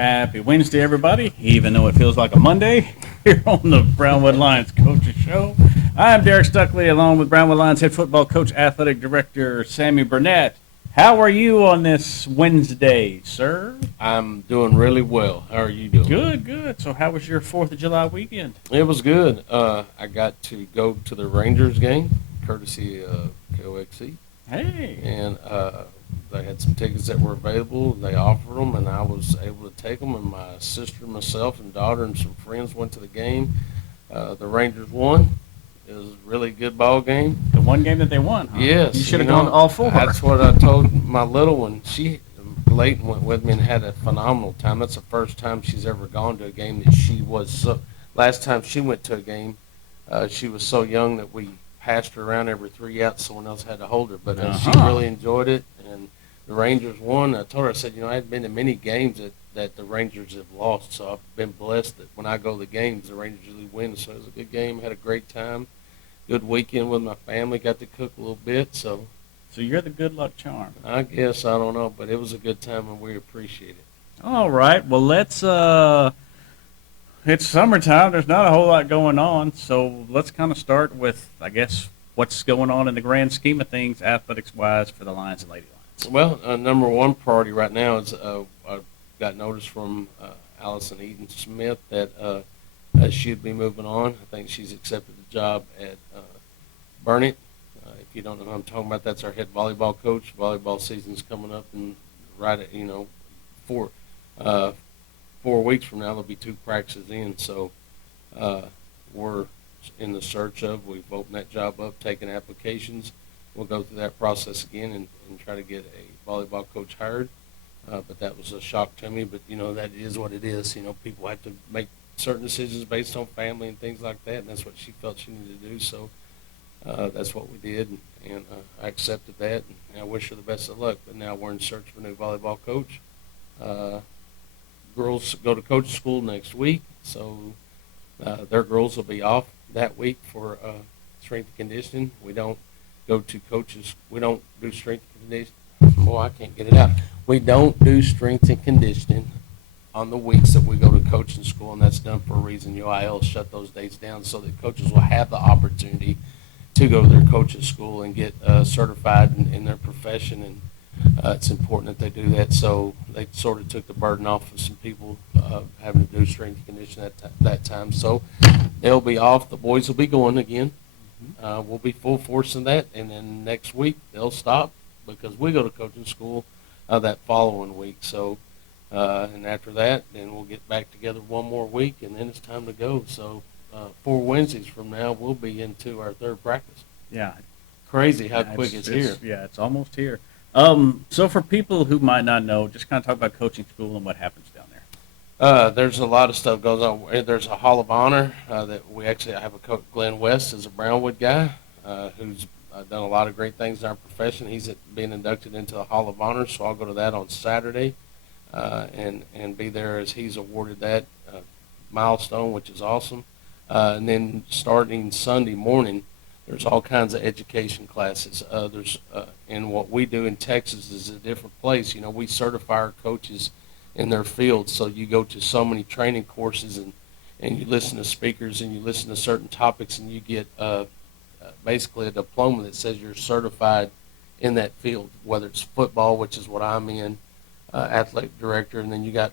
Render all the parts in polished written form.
Happy Wednesday, everybody, even though it feels like a Monday, here on the Brownwood Lions Coaches Show. I'm Derek Stuckley, along with Brownwood Lions head football coach, athletic director Sammy Burnett. How are you on this Wednesday, sir? I'm doing really well. How are you doing? Good, good. So how was your 4th of July weekend? It was good. I got to go to the Rangers game, courtesy of KOXC. Hey. And they had some tickets that were available. They offered them, and I was able to take them. And my sister, myself, and daughter and some friends went to the game. The Rangers won. It was a really good ball game. The one game that they won, huh? Yes. You should have gone to all four. That's what I told my little one. Leighton went with me and had a phenomenal time. That's the first time she's ever gone to a game that she was so. Last time she went to a game, she was so young that we passed her around every 3 outs. Someone else had to hold her, but she really enjoyed it. And the Rangers won. I told her, I said, I hadn't been to many games that the Rangers have lost, so I've been blessed that when I go to the games, the Rangers usually win. So it was a good game. Had a great time. Good weekend with my family. Got to cook a little bit, so. So you're the good luck charm. I guess, I don't know, but it was a good time and we appreciate it. All right. Well, let's it's summertime. There's not a whole lot going on, so let's kind of start with, I guess, what's going on in the grand scheme of things, athletics-wise, for the Lions and Lady Lions. Well, number one priority right now is I got notice from Allison Eaton Smith that she'd be moving on. I think she's accepted the job at Burnett. If you don't know who I'm talking about, that's our head volleyball coach. Volleyball season's coming up, and right at 4 weeks from now there'll be 2 practices in. So we're in the search of. We've opened that job up, taken applications. We'll go through that process again and try to get a volleyball coach hired. But that was a shock to me. But that is what it is. People have to make certain decisions based on family and things like that, and that's what she felt she needed to do. So. That's what we did, and I accepted that, and I wish her the best of luck. But now we're in search of a new volleyball coach. Girls go to coaching school next week, so their girls will be off that week for strength and conditioning. We don't go to coaches. We don't do strength and conditioning. Boy, I can't get it out. We don't do strength and conditioning on the weeks that we go to coaching school, and that's done for a reason. UIL shut those dates down so that coaches will have the opportunity to go to their coaches school and get certified in their profession, and it's important that they do that. So they sort of took the burden off of some people having to do strength and conditioning that time. So they'll be off. The boys will be going again. We'll be full force in that, and then next week they'll stop because we go to coaching school that following week. So and after that, then we'll get back together one more week, and then it's time to go. So 4 Wednesdays from now, we'll be into our 3rd practice. Yeah. Crazy how quick it's here. Yeah, it's almost here. So for people who might not know, just kind of talk about coaching school and what happens down there. There's a lot of stuff goes on. There's a Hall of Honor that we actually have a coach. Glenn West is a Brownwood guy who's done a lot of great things in our profession. He's being inducted into the Hall of Honor, so I'll go to that on Saturday and be there as he's awarded that milestone, which is awesome. And then starting Sunday morning, there's all kinds of education classes. And what we do in Texas is a different place. We certify our coaches in their fields. So you go to so many training courses and you listen to speakers and you listen to certain topics and you get basically a diploma that says you're certified in that field, whether it's football, which is what I'm in, athletic director, and then you got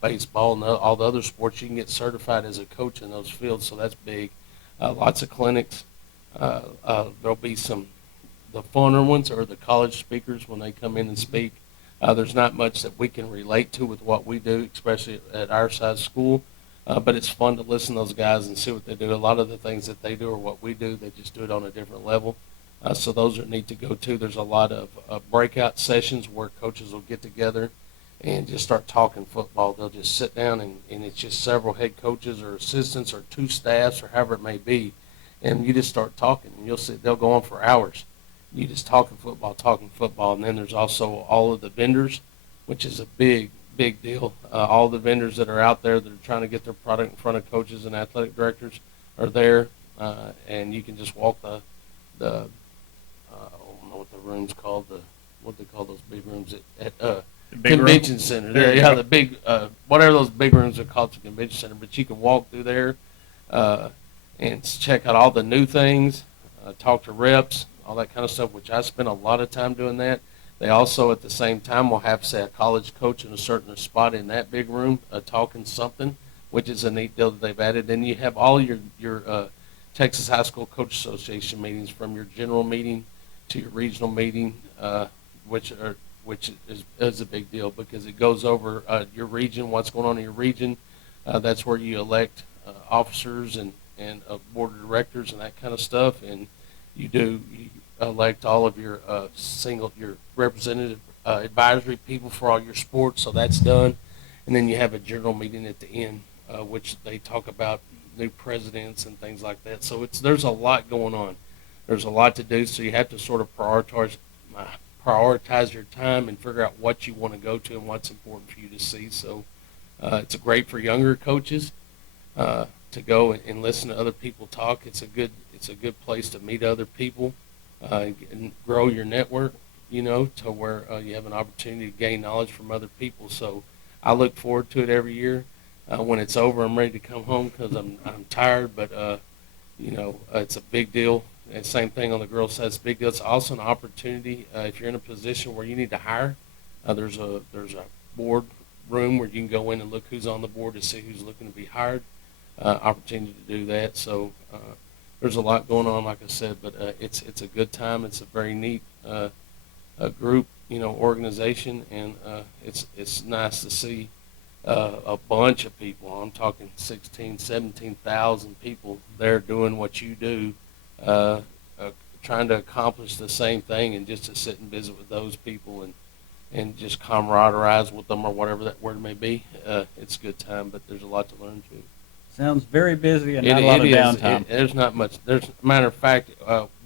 baseball and all the other sports. You can get certified as a coach in those fields, so that's big. Lots of clinics. There'll be the funner ones are the college speakers when they come in and speak. There's not much that we can relate to with what we do, especially at our size school, but it's fun to listen to those guys and see what they do. A lot of the things that they do are what we do. They just do it on a different level. So those are neat to go to. There's a lot of breakout sessions where coaches will get together and just start talking football. They'll just sit down, and it's just several head coaches or assistants or 2 staffs or however it may be, and you just start talking. And you'll see they'll go on for hours. You just talking football. And then there's also all of the vendors, which is a big, big deal. All the vendors that are out there that are trying to get their product in front of coaches and athletic directors are there, and you can just walk I don't know what the room's called, what they call those big rooms at Big room? convention center. There you Yeah, go. the big, whatever those big rooms are called, the convention center. But you can walk through there and check out all the new things, talk to reps, all that kind of stuff, which I spend a lot of time doing that. They also, at the same time, will have, say, a college coach in a certain spot in that big room talking something, which is a neat deal that they've added. Then you have all your Texas High School Coach Association meetings, from your general meeting to your regional meeting, which is a big deal because it goes over your region, what's going on in your region. That's where you elect officers and board of directors and that kind of stuff, and you elect all of your your representative advisory people for all your sports, so that's done. And then you have a general meeting at the end, which they talk about new presidents and things like that. So there's a lot going on. There's a lot to do, so you have to sort of prioritize your time and figure out what you want to go to and what's important for you to see. So it's great for younger coaches to go and listen to other people talk. It's a good place to meet other people and grow your network, to where you have an opportunity to gain knowledge from other people. So I look forward to it every year. When it's over, I'm ready to come home because I'm tired, but it's a big deal. And same thing on the girls' side. It's a big deal. It's also an opportunity if you're in a position where you need to hire. There's a board room where you can go in and look who's on the board to see who's looking to be hired. Opportunity to do that. So there's a lot going on, like I said, but it's a good time. It's a very neat group, organization, and it's nice to see a bunch of people. I'm talking 16, 17,000 people there doing what you do, trying to accomplish the same thing, and just to sit and visit with those people and just camaraderise with them, or whatever that word may be. It's a good time, but there's a lot to learn too. Sounds very busy and not a lot of downtime. There's not much. Matter of fact,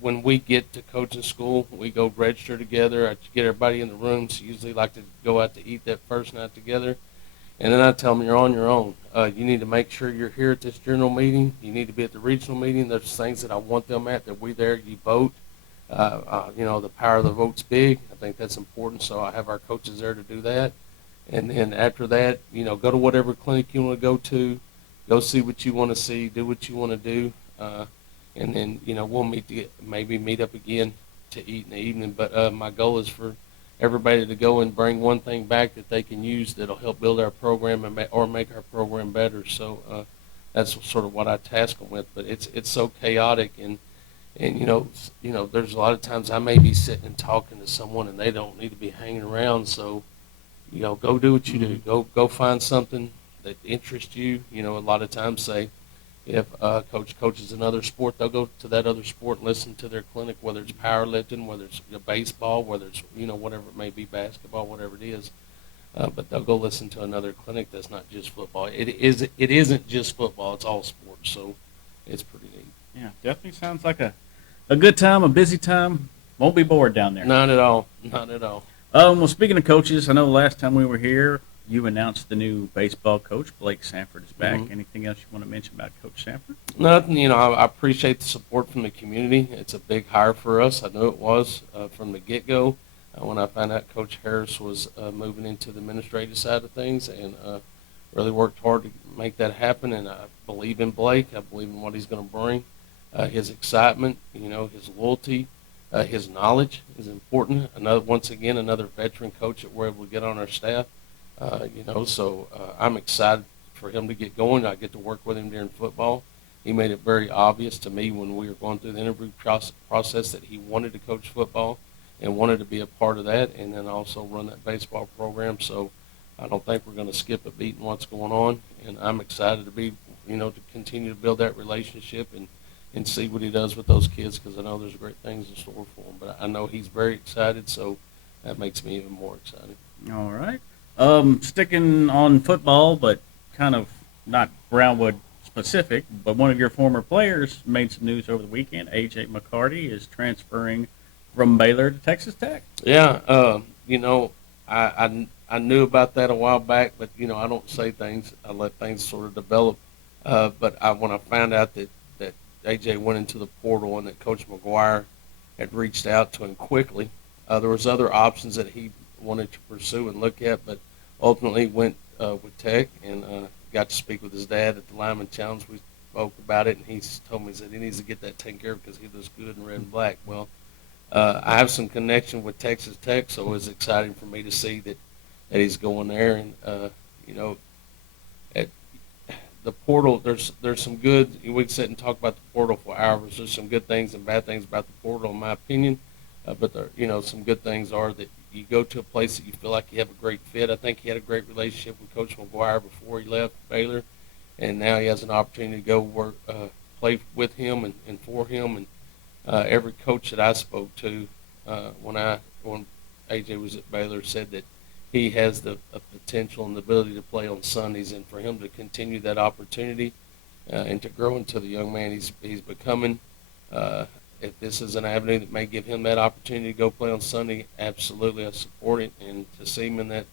when we get to coaching school, we go register together. I get everybody in the rooms. Usually like to go out to eat that first night together. And then I tell them, you're on your own. You need to make sure you're here at this general meeting. You need to be at the regional meeting. There's things that I want them at, that we there, you vote. The power of the vote's big. I think that's important, so I have our coaches there to do that. And then after that, go to whatever clinic you want to go to. Go see what you want to see, do what you want to do, and then, we'll maybe meet up again to eat in the evening. But my goal is for everybody to go and bring one thing back that they can use that'll help build our program or make our program better. So that's sort of what I task them with. But it's so chaotic, and there's a lot of times I may be sitting and talking to someone and they don't need to be hanging around. So go do what you do. Go find something that interests you. A lot of times, say, if coach coaches another sport, they'll go to that other sport and listen to their clinic, whether it's powerlifting, whether it's baseball, whether it's, whatever it may be, basketball, whatever it is. But they'll go listen to another clinic that's not just football. It isn't just football. It's all sports. So it's pretty neat. Yeah, definitely sounds like a good time, a busy time. Won't be bored down there. Not at all. Not at all. Well, speaking of coaches, I know last time we were here, you announced the new baseball coach, Blake Sanford, is back. Mm-hmm. Anything else you want to mention about Coach Sanford? Nothing. I appreciate the support from the community. It's a big hire for us. I knew it was from the get-go when I found out Coach Harris was moving into the administrative side of things, and really worked hard to make that happen. And I believe in Blake. I believe in what he's going to bring. His excitement, his loyalty, his knowledge is important. Once again, another veteran coach that we're able to get on our staff. So I'm excited for him to get going. I get to work with him during football. He made it very obvious to me when we were going through the interview process that he wanted to coach football and wanted to be a part of that, and then also run that baseball program. So I don't think we're going to skip a beat in what's going on, and I'm excited to be, to continue to build that relationship and see what he does with those kids, because I know there's great things in store for him. But I know he's very excited, so that makes me even more excited. All right. Sticking on football, but kind of not Brownwood specific, but one of your former players made some news over the weekend. A.J. McCarty is transferring from Baylor to Texas Tech. Yeah, I knew about that a while back, but, I don't say things. I let things sort of develop. But when I found out that A.J. went into the portal and that Coach McGuire had reached out to him quickly, there was other options that he wanted to pursue and look at, but ultimately went with Tech and got to speak with his dad at the Lineman Challenge. We spoke about it, and he told me, he said he needs to get that taken care of because he looks good in red and black. Well, I have some connection with Texas Tech, so it was exciting for me to see that he's going there. And at the portal, there's some good. We can sit and talk about the portal for hours. There's some good things and bad things about the portal, in my opinion. But there, some good things are that you go to a place that you feel like you have a great fit. I think he had a great relationship with Coach McGuire before he left Baylor, and now he has an opportunity to go work, play with him and for him. And every coach that I spoke to when AJ was at Baylor said that he has the potential and the ability to play on Sundays, and for him to continue that opportunity and to grow into the young man he's becoming. If this is an avenue that may give him that opportunity to go play on Sunday, absolutely I support it. And to see him in that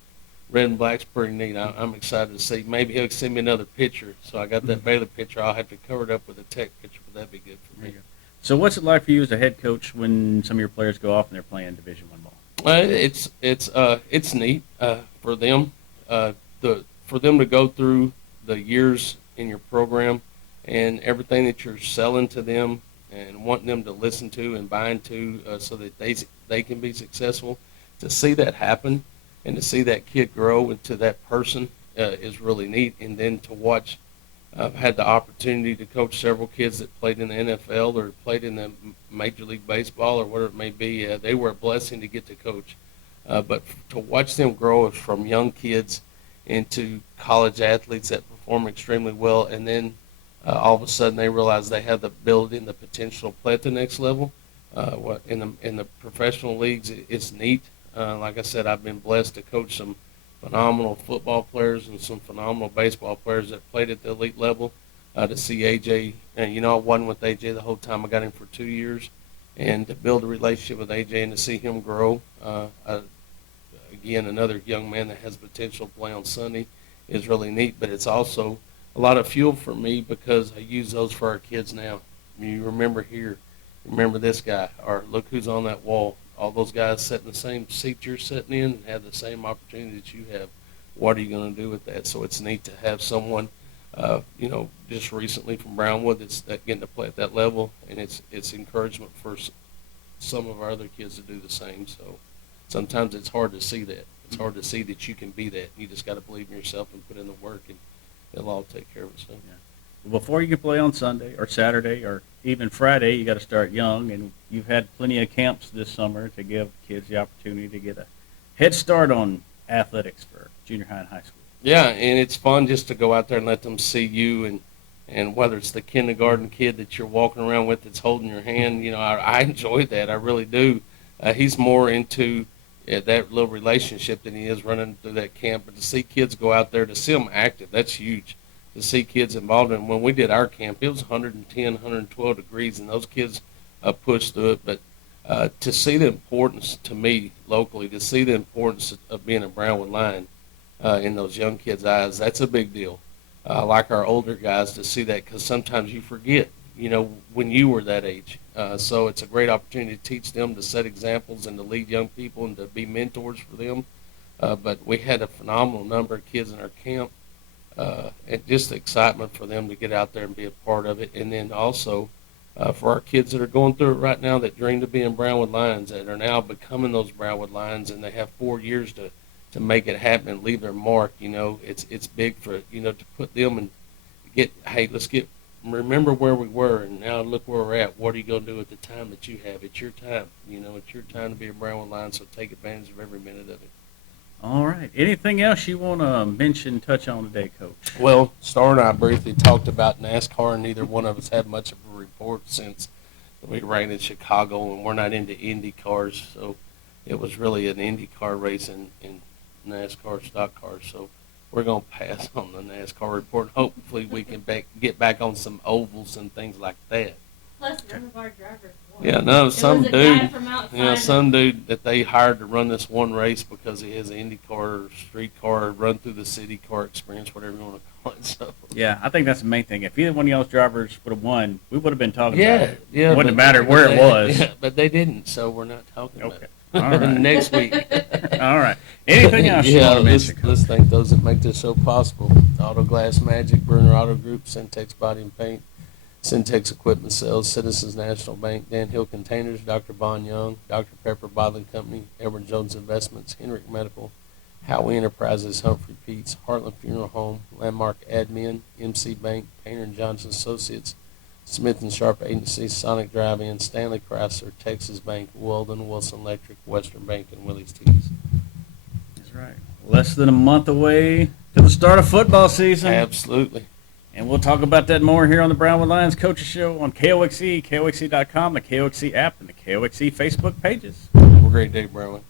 red and black's pretty neat. I'm excited to see. Maybe he'll send me another picture. So I got that Baylor picture. I'll have to cover it up with a Tech picture, but that'd be good for me. So what's it like for you as a head coach when some of your players go off and they're playing Division I ball? It's neat for them. For them to go through the years in your program and everything that you're selling to them and wanting them to listen to and buy into so that they can be successful. To see that happen and to see that kid grow into that person is really neat. And then to watch, I've had the opportunity to coach several kids that played in the NFL or played in the Major League Baseball or whatever it may be. They were a blessing to get to coach. But to watch them grow from young kids into college athletes that perform extremely well, and then all of a sudden they realize they have the ability and the potential to play at the next level. In the professional leagues, it's neat. Like I said, I've been blessed to coach some phenomenal football players and some phenomenal baseball players that played at the elite level. To see AJ, I wasn't with AJ the whole time. I got him for 2 years, and to build a relationship with AJ and to see him grow. Again, another young man that has potential to play on Sunday is really neat, but it's also a lot of fuel for me because I use those for our kids now. You remember here, remember this guy, or look who's on that wall. All those guys sat in the same seat you're sitting in and have the same opportunity that you have. What are you going to do with that? So it's neat to have someone, just recently from Brownwood that's getting to play at that level, and it's encouragement for some of our other kids to do the same. So sometimes it's hard to see that. It's hard to see that you can be that. You just got to believe in yourself and put in the work, and it'll all take care of itself. Yeah. Before you can play on Sunday or Saturday or even Friday, you got to start young, and you've had plenty of camps this summer to give kids the opportunity to get a head start on athletics for junior high and high school. Yeah, and it's fun just to go out there and let them see you, and whether it's the kindergarten kid that you're walking around with that's holding your hand, I enjoy that. I really do. He's more into that little relationship than he is running through that camp. But to see kids go out there, to see them active, that's huge. To see kids involved. And when we did our camp, it was 110, 112 degrees, and those kids pushed through it. But to see the importance, to me, locally, to see the importance of being a Brownwood Lion in those young kids' eyes, that's a big deal. Like our older guys, to see that, because sometimes you forget, when you were that age. So it's a great opportunity to teach them, to set examples, and to lead young people and to be mentors for them. But we had a phenomenal number of kids in our camp. And just the excitement for them to get out there and be a part of it. And then also for our kids that are going through it right now that dream to being Brownwood Lions, that are now becoming those Brownwood Lions, and they have 4 years to make it happen and leave their mark. It's big for, to put them and remember where we were, and now look where we're at. What are you going to do at the time that you have? It's your time. It's your time to be a Brownwood Lion, so take advantage of every minute of it. All right. Anything else you want to touch on today, Coach? Well, Star and I briefly talked about NASCAR, and neither one of us had much of a report since we ran in Chicago, and we're not into Indy cars, so it was really an Indy car race in NASCAR stock cars. So we're going to pass on the NASCAR report. Hopefully we can get back on some ovals and things like that. Plus, none of our drivers won. Yeah, no, some some dude that they hired to run this one race because he has an Indy car or street car, or run through the city car experience, whatever you want to call it. So. Yeah, I think that's the main thing. If either one of y'all's drivers would have won, we would have been talking about it. Yeah, wouldn't have mattered where it was. Yeah, but they didn't, so we're not talking about it. All right. Next week. All right. Anything else you want to mention, Coach? let's thank those that make this show possible. Auto Glass Magic, Burner Auto Group, Syntex Body and Paint, Syntex Equipment Sales, Citizens National Bank, Dan Hill Containers, Dr. Von Young, Dr. Pepper Bottling Company, Edward Jones Investments, Henrik Medical, Howie Enterprises, Humphrey Pete's, Heartland Funeral Home, Landmark Admin, MC Bank, Painter and Johnson Associates, Smith and Sharp Agency, Sonic Drive-In, Stanley Chrysler, Texas Bank, Weldon, Wilson Electric, Western Bank, and Willie's Teas. That's right. Less than a month away to the start of football season. Absolutely. And we'll talk about that more here on the Brownwood Lions Coaches Show on KOXE, KOXE.com, the KOXE app, and the KOXE Facebook pages. Have a great day, Brownwood.